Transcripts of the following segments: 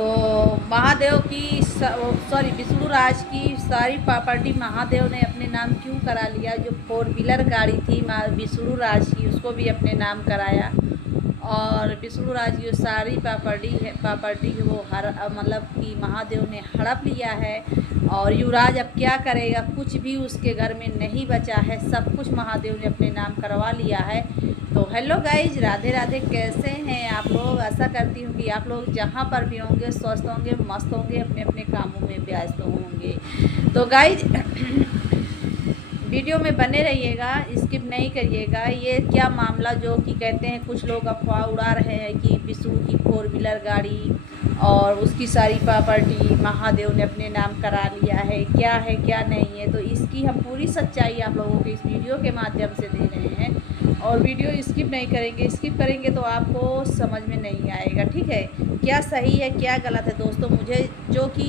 तो महादेव की विष्णु राज की सारी प्रॉपर्टी महादेव ने अपने नाम क्यों करा लिया। जो 4 व्हीलर गाड़ी थी विष्णु राज की, उसको भी अपने नाम कराया। और विष्णु राज की जो सारी प्रॉपर्टी वो मतलब कि महादेव ने हड़प लिया है। और युवराज अब क्या करेगा, कुछ भी उसके घर में नहीं बचा है, सब कुछ महादेव ने अपने नाम करवा लिया है। तो हेलो गाइज, राधे राधे, कैसे हैं आप लोग। आशा करती हूँ कि आप लोग जहाँ पर भी होंगे स्वस्थ होंगे, मस्त होंगे, अपने अपने कामों में व्यस्त होंगे। तो गाइज वीडियो में बने रहिएगा, स्किप नहीं करिएगा। ये क्या मामला जो कि कहते हैं, कुछ लोग अफवाह उड़ा रहे हैं कि विष्णु की 4 व्हीलर गाड़ी और उसकी सारी प्रॉपर्टी महादेव ने अपने नाम करा लिया है क्या नहीं है। तो इसकी हम पूरी सच्चाई आप लोगों को इस वीडियो के माध्यम से दे रहे हैं। और वीडियो स्किप नहीं करेंगे, स्किप करेंगे तो आपको समझ में नहीं आएगा, ठीक है। क्या सही है क्या गलत है दोस्तों, मुझे जो कि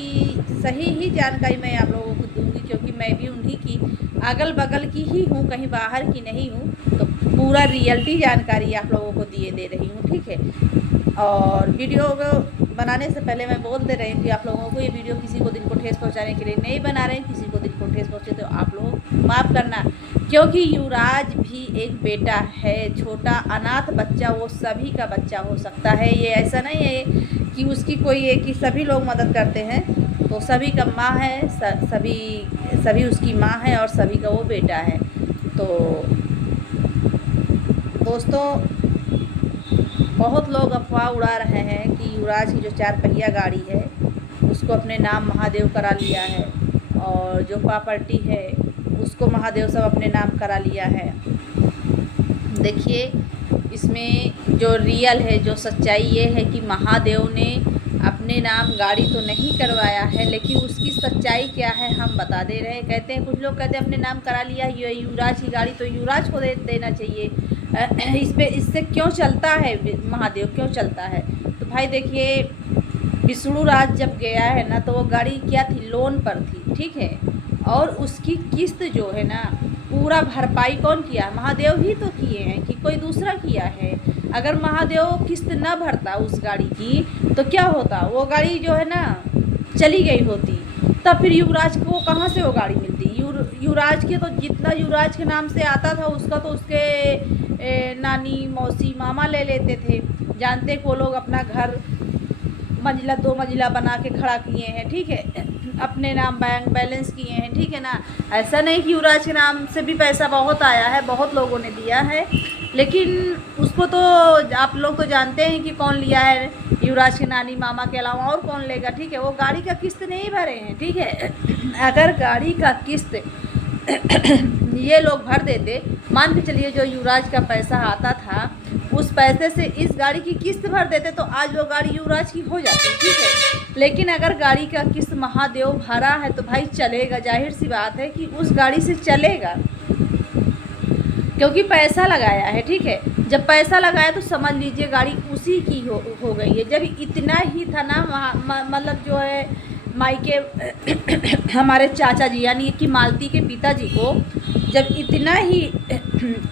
सही ही जानकारी मैं आप लोगों को दूंगी, क्योंकि मैं भी उन्हीं की अगल बगल की ही हूँ, कहीं बाहर की नहीं हूँ। तो पूरा रियलिटी जानकारी आप लोगों को दे रही हूँ, ठीक है। और वीडियो को बनाने से पहले मैं बोल दे रही हूँ कि आप लोगों को ये वीडियो किसी को दिल को ठेस पहुँचाने के लिए नहीं बना रहे हैं। किसी को दिल को ठेस पहुँचे तो आप लोग माफ़ करना, क्योंकि युवराज भी एक बेटा है, छोटा अनाथ बच्चा, वो सभी का बच्चा हो सकता है। ये ऐसा नहीं है कि उसकी कोई है कि सभी लोग मदद करते हैं। तो सभी का माँ है, सभी उसकी माँ है और सभी का वो बेटा है। तो दोस्तों बहुत लोग अफवाह उड़ा रहे हैं कि युवराज की जो 4 पहिया गाड़ी है उसको अपने नाम महादेव करा लिया है, और जो प्रॉपर्टी है उसको महादेव सब अपने नाम करा लिया है। देखिए, इसमें जो रियल है, जो सच्चाई ये है कि महादेव ने अपने नाम गाड़ी तो नहीं करवाया है, लेकिन उसकी सच्चाई क्या है हम बता दे रहे हैं। कहते हैं, कुछ लोग कहते हैं अपने नाम करा लिया ये युवराज की गाड़ी तो युवराज को देना चाहिए। इससे क्यों चलता है, महादेव क्यों चलता है। तो भाई देखिए, विष्णु राज जब गया है ना, तो वो गाड़ी क्या थी, लोन पर थी, ठीक है। और उसकी किस्त जो है ना, पूरा भरपाई कौन किया, महादेव ही तो किए हैं कि कोई दूसरा किया है। अगर महादेव किस्त न भरता उस गाड़ी की तो क्या होता, वो गाड़ी जो है ना चली गई होती, तब फिर युवराज को कहाँ से वो गाड़ी मिलती। युवराज के तो जितना युवराज के नाम से आता था उसका तो उसके नानी मौसी मामा ले लेते थे। जानते को लोग अपना घर मंजिला 2 मंजिला बना के खड़ा किए हैं, ठीक है, अपने नाम बैंक बैलेंस किए हैं, ठीक है ना। ऐसा नहीं कि युवराज के नाम से भी पैसा बहुत आया है, बहुत लोगों ने दिया है, लेकिन उसको तो आप लोग तो जानते हैं कि कौन लिया है, युवराज के नानी मामा के अलावा और कौन लेगा, ठीक है। वो गाड़ी का किस्त नहीं भरे हैं, ठीक है। अगर गाड़ी का किस्त ये लोग भर देते, मान के चलिए जो युवराज का पैसा आता था उस पैसे से इस गाड़ी की किस्त भर देते तो आज वो गाड़ी युवराज की हो जाती, ठीक है। लेकिन अगर गाड़ी का किस्त महादेव भरा है तो भाई चलेगा, जाहिर सी बात है कि उस गाड़ी से चलेगा, क्योंकि पैसा लगाया है, ठीक है। जब पैसा लगाया तो समझ लीजिए गाड़ी उसी की हो गई है। जब इतना ही था ना, मतलब जो है मायके हमारे चाचा जी यानी कि मालती के पिताजी को जब इतना ही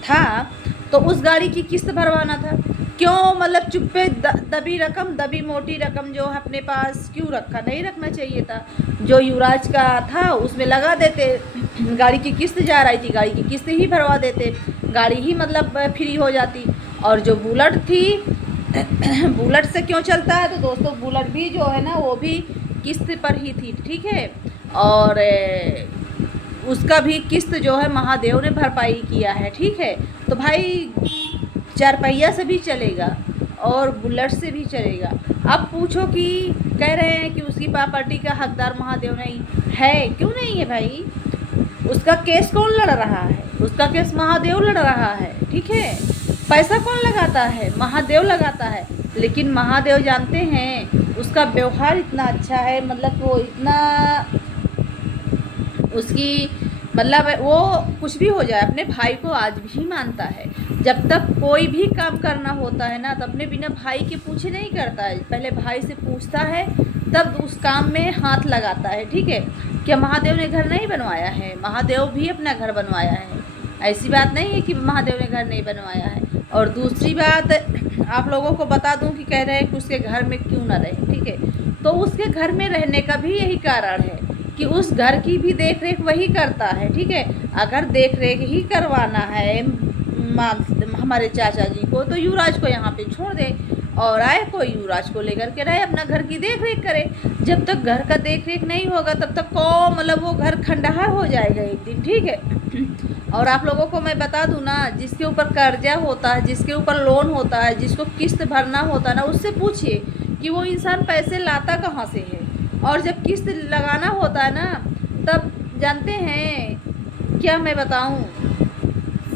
था तो उस गाड़ी की किस्त भरवाना था। क्यों, मतलब चुप्पे दबी मोटी रकम जो है अपने पास क्यों रखा, नहीं रखना चाहिए था। जो युवराज का था उसमें लगा देते, गाड़ी की किस्त जा रही थी, गाड़ी की किस्त ही भरवा देते, गाड़ी ही मतलब फ्री हो जाती। और जो बुलेट थी बुलेट से क्यों चलता है, तो दोस्तों बुलेट भी जो है ना वो भी किस्त पर ही थी, ठीक है। और उसका भी किस्त जो है महादेव ने भरपाई किया है, ठीक है। तो भाई 4 पहिया से भी चलेगा और बुलेट से भी चलेगा। अब पूछो कि कह रहे हैं कि उसकी प्रॉपर्टी का हकदार महादेव नहीं है, क्यों नहीं है भाई। उसका केस कौन लड़ रहा है, उसका केस महादेव लड़ रहा है, ठीक है। पैसा कौन लगाता है, महादेव लगाता है। लेकिन महादेव जानते हैं उसका व्यवहार इतना अच्छा है, मतलब वो इतना उसकी मतलब वो कुछ भी हो जाए अपने भाई को आज भी मानता है। जब तक कोई भी काम करना होता है ना तो अपने बिना भाई के पूछे नहीं करता है, पहले भाई से पूछता है तब उस काम में हाथ लगाता है, ठीक है। क्या महादेव ने घर नहीं बनवाया है, महादेव भी अपना घर बनवाया है, ऐसी बात नहीं है कि महादेव ने घर नहीं बनवाया है। और दूसरी बात, आप लोगों को बता दूं कि कह रहे हैं कि उसके घर में क्यों ना रहे, ठीक है। तो उसके घर में रहने का भी यही कारण है कि उस घर की भी देख रेख वही करता है, ठीक है। अगर देख रेख ही करवाना है हमारे चाचा जी को, तो युवराज को यहाँ पे छोड़ दे और आए कोई युवराज को लेकर के रहे, अपना घर की देख रेख करे। जब तक घर का देख रेख नहीं होगा तब तक को मतलब वो घर खंडहर हो जाएगा एक दिन, ठीक है। और आप लोगों को मैं बता दूं ना, जिसके ऊपर कर्जा होता है, जिसके ऊपर लोन होता है, जिसको किस्त भरना होता है ना, उससे पूछिए कि वो इंसान पैसे लाता कहाँ से है। और जब किस्त लगाना होता है ना, तब जानते हैं क्या मैं बताऊं,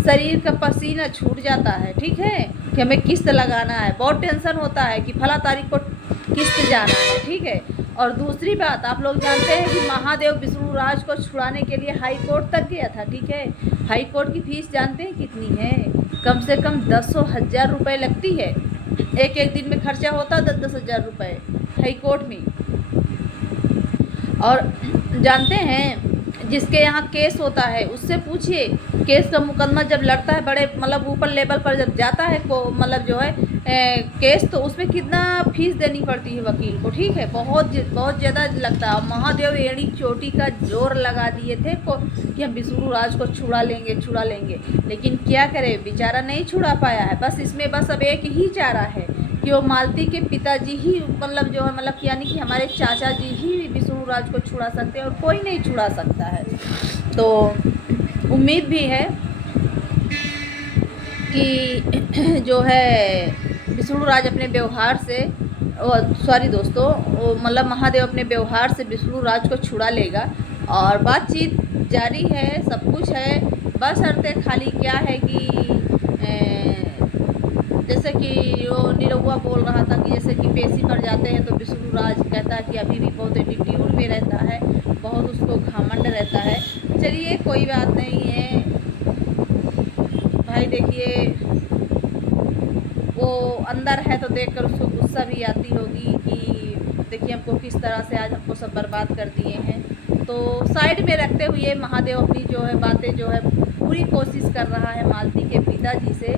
शरीर का पसीना छूट जाता है, ठीक है, कि हमें किस्त लगाना है। बहुत टेंशन होता है कि फला तारीख को किस्त जाना है, ठीक है। और दूसरी बात, आप लोग जानते हैं कि महादेव विष्णुराज को छुड़ाने के लिए हाई कोर्ट तक गया था, ठीक है। हाई कोर्ट की फीस जानते हैं कितनी है? कम से कम 10,000 रुपये लगती है। एक दिन में खर्चा होता है 10-10 हज़ार रुपये हाई कोर्ट में। और जानते हैं जिसके यहाँ केस होता है उससे पूछिए, केस का मुकदमा जब लड़ता है बड़े मतलब ऊपर लेवल पर जब जाता है को मतलब जो है केस, तो उसमें कितना फीस देनी पड़ती है वकील को, ठीक है। बहुत ज़्यादा लगता है। महादेव एड़ी चोटी का जोर लगा दिए थे कि हम विष्णुराज को छुड़ा लेंगे, लेकिन क्या करे, बेचारा नहीं छुड़ा पाया है। बस इसमें बस अब एक ही चारा है कि वो मालती के पिताजी ही मतलब जो है मतलब यानी कि हमारे चाचा जी ही विष्णुराज को छुड़ा सकते हैं और कोई नहीं छुड़ा सकता है। तो उम्मीद भी है कि जो है विष्णुराज अपने व्यवहार से सॉरी दोस्तों, मतलब महादेव अपने व्यवहार से विष्णुराज को छुड़ा लेगा। और बातचीत जारी है, सब कुछ है। बस शर्तें खाली क्या है कि जैसे कि वो निरहुआ बोल रहा था कि जैसे कि पेशी पर जाते हैं तो विष्णुराज कहता है कि अभी भी बहुत एटीट्यूड में रहता है, बहुत उसको घमंड रहता है। चलिए कोई बात नहीं है भाई, देखिए वो अंदर है तो देखकर उसको गुस्सा भी आती होगी कि देखिए हमको किस तरह से आज हमको सब बर्बाद कर दिए हैं। तो साइड में रखते हुए महादेव अपनी जो है बातें जो है पूरी कोशिश कर रहा है मालती के पिताजी से,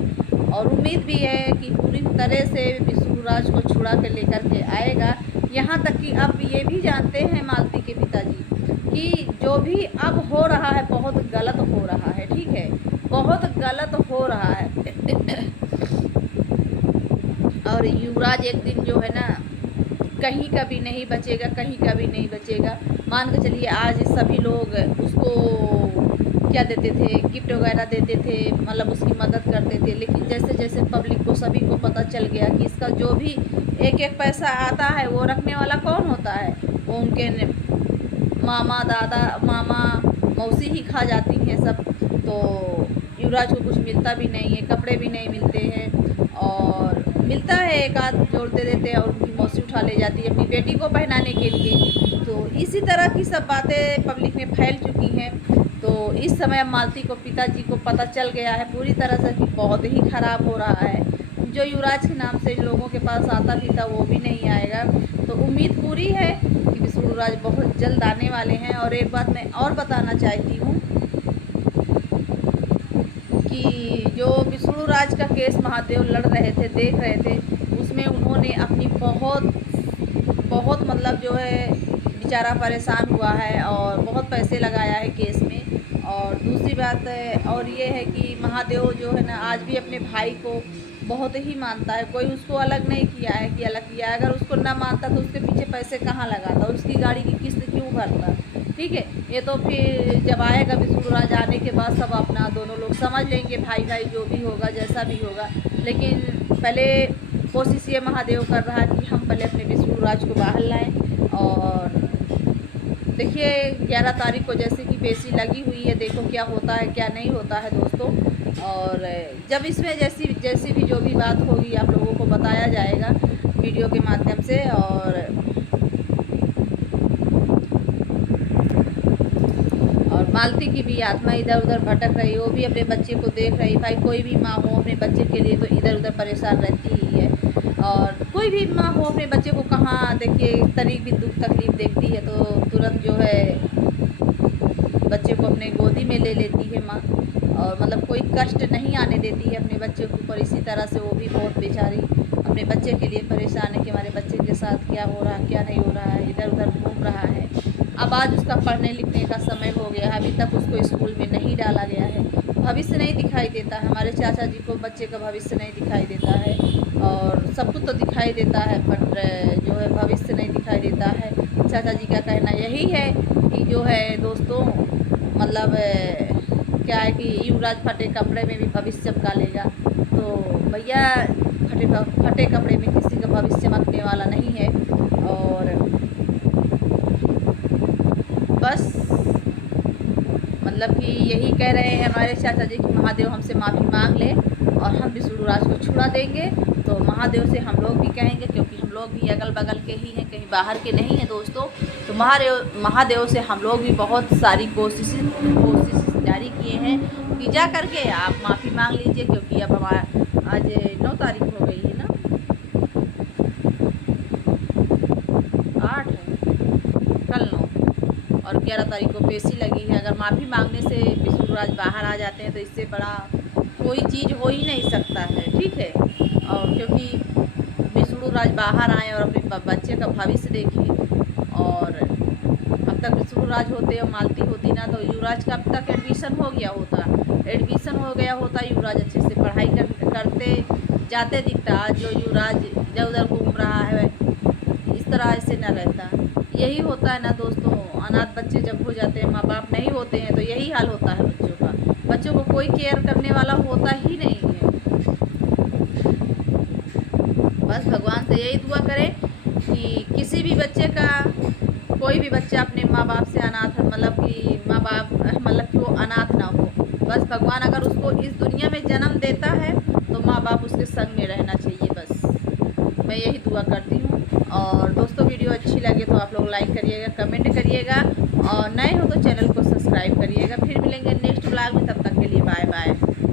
और उम्मीद भी है कि पूरी तरह से विष्णुराज को छुड़ा के लेकर के आएगा। यहाँ तक कि अब ये भी जानते हैं मालती के पिताजी कि जो भी अब हो रहा है बहुत गलत हो रहा है, ठीक है, बहुत गलत हो रहा है। और युवराज एक दिन जो है ना कहीं का भी नहीं बचेगा, कहीं का भी नहीं बचेगा। मान के चलिए आज सभी लोग उसको क्या देते थे, गिफ्ट वगैरह देते थे, मतलब उसकी मदद करते थे। लेकिन जैसे जैसे पब्लिक को सभी को पता चल गया कि इसका जो भी एक एक पैसा आता है वो रखने वाला कौन होता है, वो उनके मामा दादा मामा मौसी ही खा जाती हैं सब। तो युवराज को कुछ मिलता भी नहीं है, कपड़े भी नहीं मिलते हैं, और मिलता है एक आध जोड़ दे देते हैं और उनकी मौसी उठा ले जाती है अपनी बेटी को पहनाने के लिए। तो इसी तरह की सब बातें पब्लिक में फैल चुकी हैं। तो इस समय मालती को पिताजी को पता चल गया है पूरी तरह से कि बहुत ही ख़राब हो रहा है। जो युवराज के नाम से लोगों के पास आता भी था वो भी नहीं आएगा। तो उम्मीद पूरी है कि विष्णुराज बहुत जल्द आने वाले हैं। और एक बात मैं और बताना चाहती हूँ कि जो विष्णुराज का केस महादेव लड़ रहे थे, देख रहे थे, उसमें उन्होंने अपनी बहुत मतलब जो है बेचारा परेशान हुआ है और बहुत पैसे लगाया है केस में। और दूसरी बात और ये है कि महादेव जो है ना आज भी अपने भाई को बहुत ही मानता है, कोई उसको अलग नहीं किया है कि अलग किया है। अगर उसको ना मानता तो उसके पीछे पैसे कहाँ लगाता, उसकी गाड़ी की किस्त क्यों भरता, ठीक है। ये तो फिर जब आएगा विष्णुराज, आने के बाद सब अपना दोनों लोग समझ लेंगे, भाई भाई जो भी होगा जैसा भी होगा। लेकिन पहले कोशिश ये महादेव कर रहा है कि हम पहले अपने विष्णुराज को बाहर लाएं। और देखिए 11 तारीख को जैसे कि पेशी लगी हुई है, देखो क्या होता है क्या नहीं होता है दोस्तों। और जब इसमें जैसी भी जो भी बात होगी आप लोगों को बताया जाएगा वीडियो के माध्यम से। और मालती की भी आत्मा इधर उधर भटक रही है, वो भी अपने बच्चे को देख रही। भाई कोई भी माँ हो अपने बच्चे के लिए तो इधर उधर परेशान रहती ही है। और कोई भी माँ हो अपने बच्चे को कहाँ देखिए तनिक भी दुख तकलीफ देखती है तो तुरंत जो है बच्चे को अपने गोदी में ले लेती है माँ, और मतलब कोई कष्ट नहीं आने देती है अपने बच्चे के ऊपर। इसी तरह से वो भी बहुत बेचारी अपने बच्चे के लिए परेशान है कि हमारे बच्चे के साथ क्या हो रहा है, क्या नहीं हो रहा है, इधर उधर घूम रहा है। अब आज उसका पढ़ने लिखने का समय हो गया है, अभी तक उसको स्कूल में नहीं डाला गया है, भविष्य नहीं दिखाई देता है। हमारे चाचा जी को बच्चे का भविष्य नहीं दिखाई देता है, और सब कुछ तो दिखाई देता है बट जो है भविष्य नहीं दिखाई देता है। चाचा जी का कहना यही है कि जो है दोस्तों, मतलब क्या है कि युवराज फटे कपड़े में भी भविष्य चमका लेगा। तो भैया फटे कपड़े में किसी का भविष्य चमकने वाला नहीं है। और बस मतलब कि यही कह रहे हैं हमारे चाचा जी कि महादेव हमसे माफ़ी मांग ले और हम विष्णु राज को छुड़ा देंगे। तो महादेव से हम लोग भी कहेंगे, क्योंकि हम लोग भी अगल बगल के ही हैं, कहीं बाहर के नहीं हैं दोस्तों। तो महादेव से हम लोग भी बहुत सारी कोशिश जारी किए हैं कि जा करके आप माफ़ी मांग लीजिए, क्योंकि अब हमारा आज 9 तारीख हो गई है ना, 8 है, कल 9 और 11 तारीख को पेशी लगी है। अगर माफ़ी मांगने से विष्णु राज बाहर आ जाते हैं तो इससे बड़ा कोई चीज़ हो ही नहीं सकता है, ठीक है। और क्योंकि विष्णु राज बाहर आए और अपने बच्चे का भविष्य देखें, और अब तक विष्णु राज होते और मालती होती ना, तो युवराज का अब तक एडमिशन हो गया होता, युवराज अच्छे से पढ़ाई करते जाते दिखता। आज जो युवराज इधर उधर घूम रहा है, इस तरह ऐसे न रहता। यही होता है ना दोस्तों, अनाथ बच्चे जब हो जाते हैं, माँ बाप नहीं होते हैं, तो यही हाल होता है बच्चों का। बच्चों को कोई केयर करने वाला होता ही नहीं है। बस भगवान से यही दुआ करें कि किसी भी बच्चे का, कोई भी बच्चा अपने माँ बाप से अनाथ, मतलब कि माँ बाप मतलब कि वो अनाथ ना हो। बस भगवान अगर उसको इस दुनिया में जन्म देता है तो माँ बाप उसके संग में रहना चाहिए, बस मैं यही दुआ करती हूँ। और दोस्तों वीडियो अच्छी लगे तो आप लोग लाइक करिएगा, कमेंट करिएगा, और नए हो तो चैनल को सब्सक्राइब करिएगा। फिर मिलेंगे नेक्स्ट ब्लॉग में, तब तक के लिए बाय।